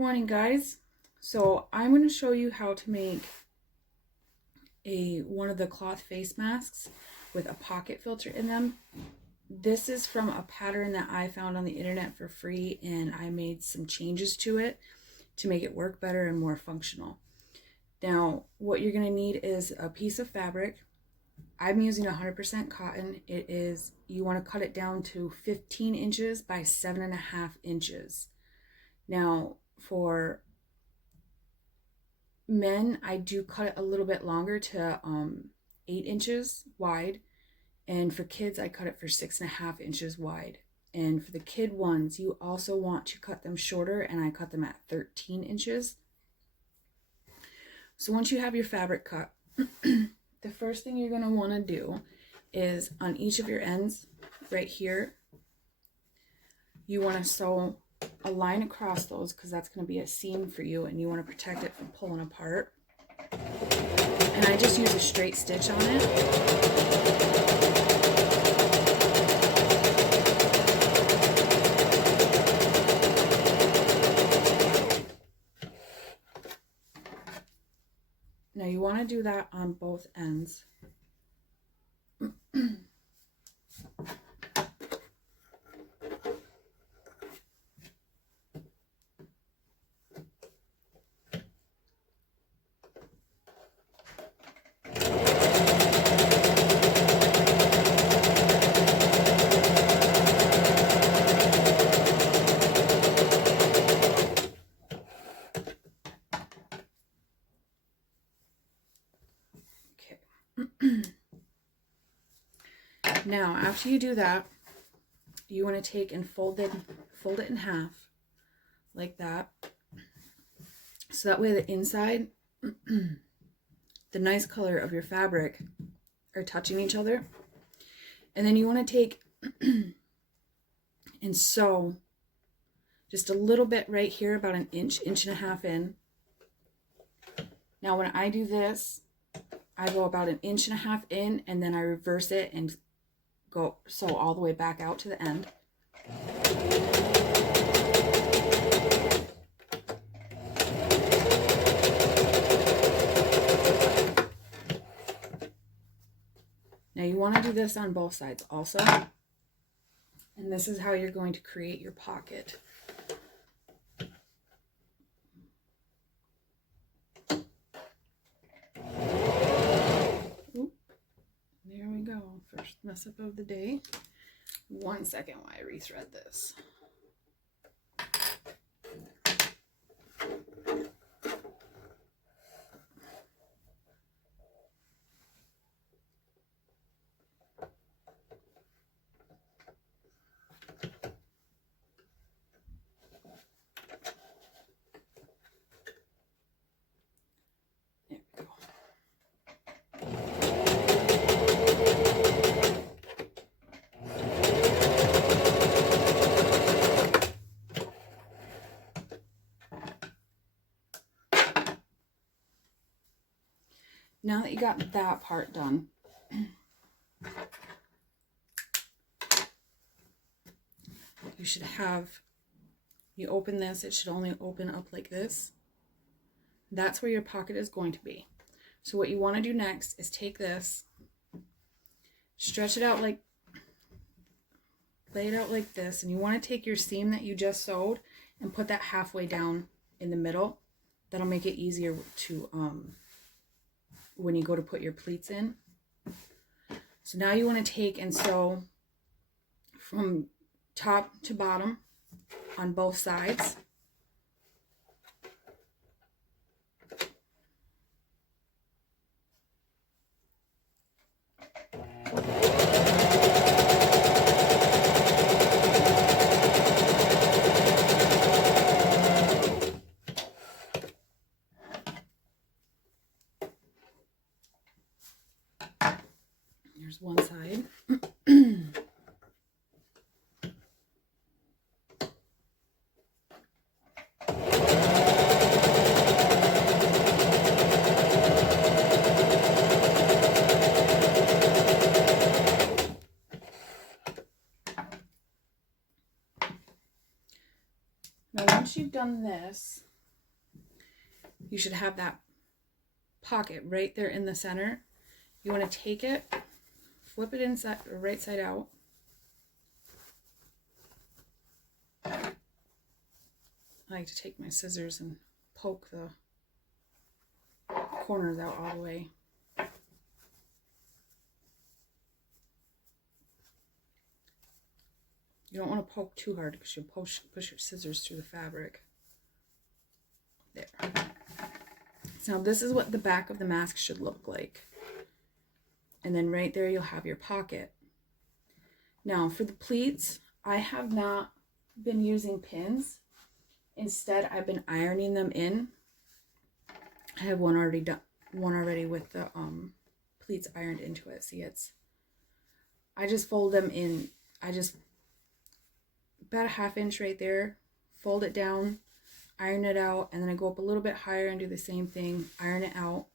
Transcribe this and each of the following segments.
Morning, guys. So I'm going to show you how to make one of the cloth face masks with a pocket filter in them. This is from a pattern that I found on the internet for free, and I made some changes to it to make it work better and more functional. Now, what you're going to need is a piece of fabric. I'm using 100% cotton. You want to cut it down to 15 inches by 7.5 inches. Now, for men, I do cut it a little bit longer to 8 inches wide. And for kids, I cut it for 6.5 inches wide. And for the kid ones, you also want to cut them shorter, and I cut them at 13 inches. So once you have your fabric cut, the first thing you're going to want to do is on each of your ends right here, you want to sew a line across those because that's going to be a seam for you, and you want to protect it from pulling apart. And I just use a straight stitch on it. Now you want to do that on both ends. Now, after you do that, you want to take and fold it in half, like that. So that way the inside, the nice color of your fabric are touching each other. And then you want to take and sew just a little bit right here, about an inch, 1.5 inches in. Now, when I do this, I go about 1.5 inches in, and then I reverse it and go sew all the way back out to the end. Now you want to do this on both sides also. And this is how you're going to create your pocket. There we go. First mess up of the day. 1 second while I rethread this. Now that you got that part done, you should have, you open this, it should only open up like this. That's where your pocket is going to be. So what you want to do next is take this, stretch it out like, lay it out like this, and you want to take your seam that you just sewed and put that halfway down in the middle. That'll make it easier to, when you go to put your pleats in. So now you want to take and sew from top to bottom on both sides. Here's one side. Now once you've done this, you should have that pocket right there in the center. You want to take it, flip it inside or right side out. I like to take my scissors and poke the corners out all the way. You don't want to poke too hard because you'll push your scissors through the fabric. There. So now this is what the back of the mask should look like. And then right there you'll have your pocket. Now for the pleats, I have not been using pins. Instead, I've been ironing them in. I have one already with the pleats ironed into it. See, I just fold them in. I just about a 1/2 inch right there, fold it down, iron it out, and then I go up a little bit higher and do the same thing, iron it out.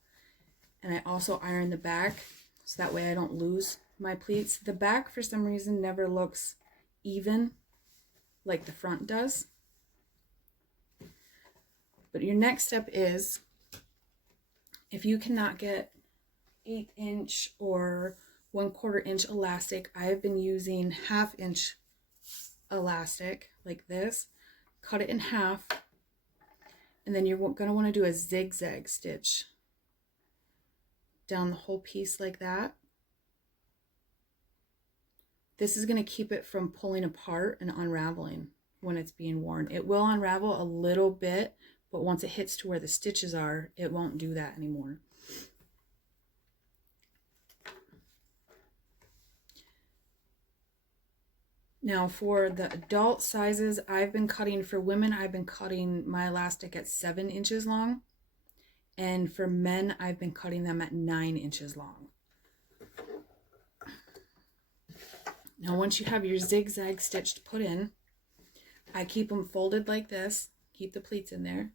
And I also iron the back so that way I don't lose my pleats. The back for some reason never looks even like the front does. But your next step is, if you cannot get 1/8 inch or 1/4 inch elastic, I have been using 1/2 inch elastic like this. Cut it in half, and then you're going to want to do a zigzag stitch down the whole piece like that. This is going to keep it from pulling apart and unraveling when it's being worn. It will unravel a little bit, but once it hits to where the stitches are, it won't do that anymore. Now for the adult sizes, I've been cutting, for women, I've been cutting my elastic at 7 inches long. And for men, I've been cutting them at 9 inches long. Now once you have your zigzag stitch to put in, I keep them folded like this, keep the pleats in there.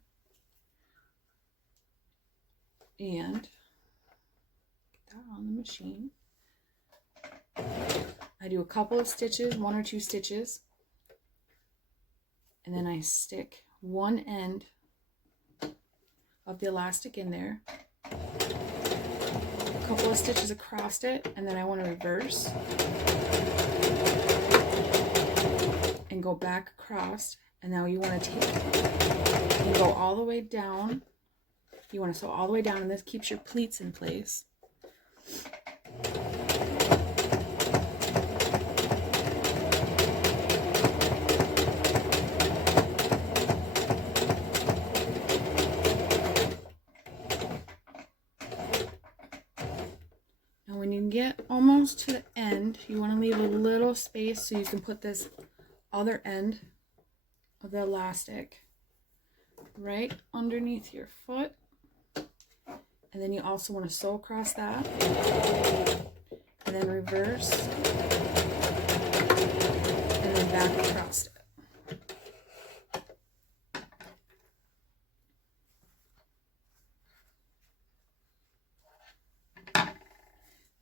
And get that on the machine. I do a couple of stitches, 1 or 2 stitches, and then I stick one end of the elastic in there, a couple of stitches across it, and then I want to reverse and go back across. And now you want to take and go all the way down. You want to sew all the way down, and this keeps your pleats in place. When you get almost to the end, you want to leave a little space so you can put this other end of the elastic right underneath your foot. And then you also want to sew across that and then reverse and then back across it.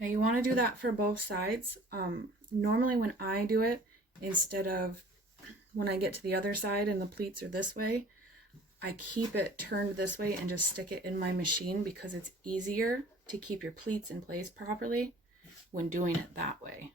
Now you want to do that for both sides. Normally when I do it, instead of when I get to the other side and the pleats are this way, I keep it turned this way and just stick it in my machine because it's easier to keep your pleats in place properly when doing it that way.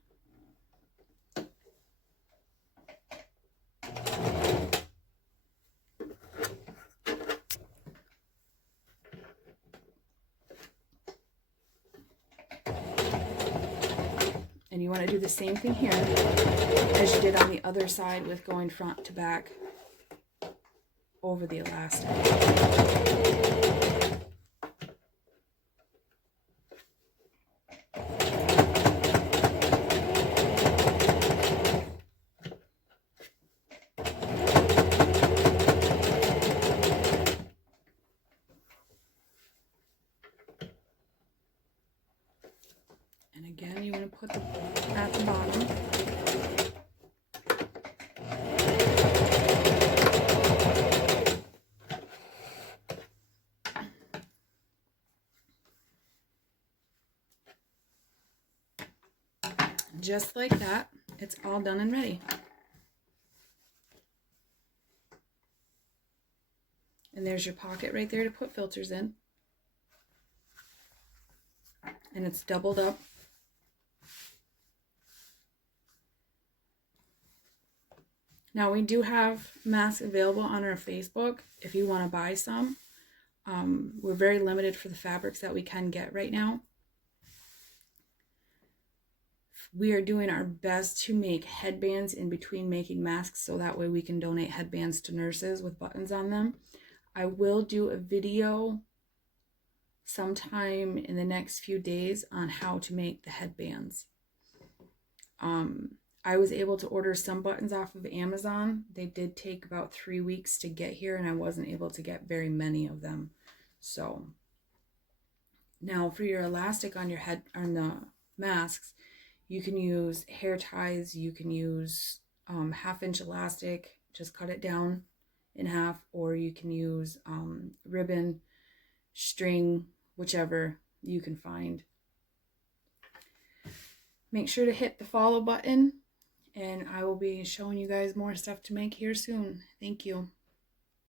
And you want to do the same thing here as you did on the other side with going front to back over the elastic. And again, you want to put at the bottom. Just like that, it's all done and ready. And there's your pocket right there to put filters in. And it's doubled up. Now we do have masks available on our Facebook if you want to buy some. We're very limited for the fabrics that we can get right now. We are doing our best to make headbands in between making masks so that way we can donate headbands to nurses with buttons on them. I will do a video sometime in the next few days on how to make the headbands. I was able to order some buttons off of Amazon. They did take about 3 weeks to get here, and I wasn't able to get very many of them. So now for your elastic on your head, on the masks, you can use hair ties, you can use 1/2-inch elastic, just cut it down in half, or you can use ribbon, string, whichever you can find. Make sure to hit the follow button, and I will be showing you guys more stuff to make here soon. Thank you.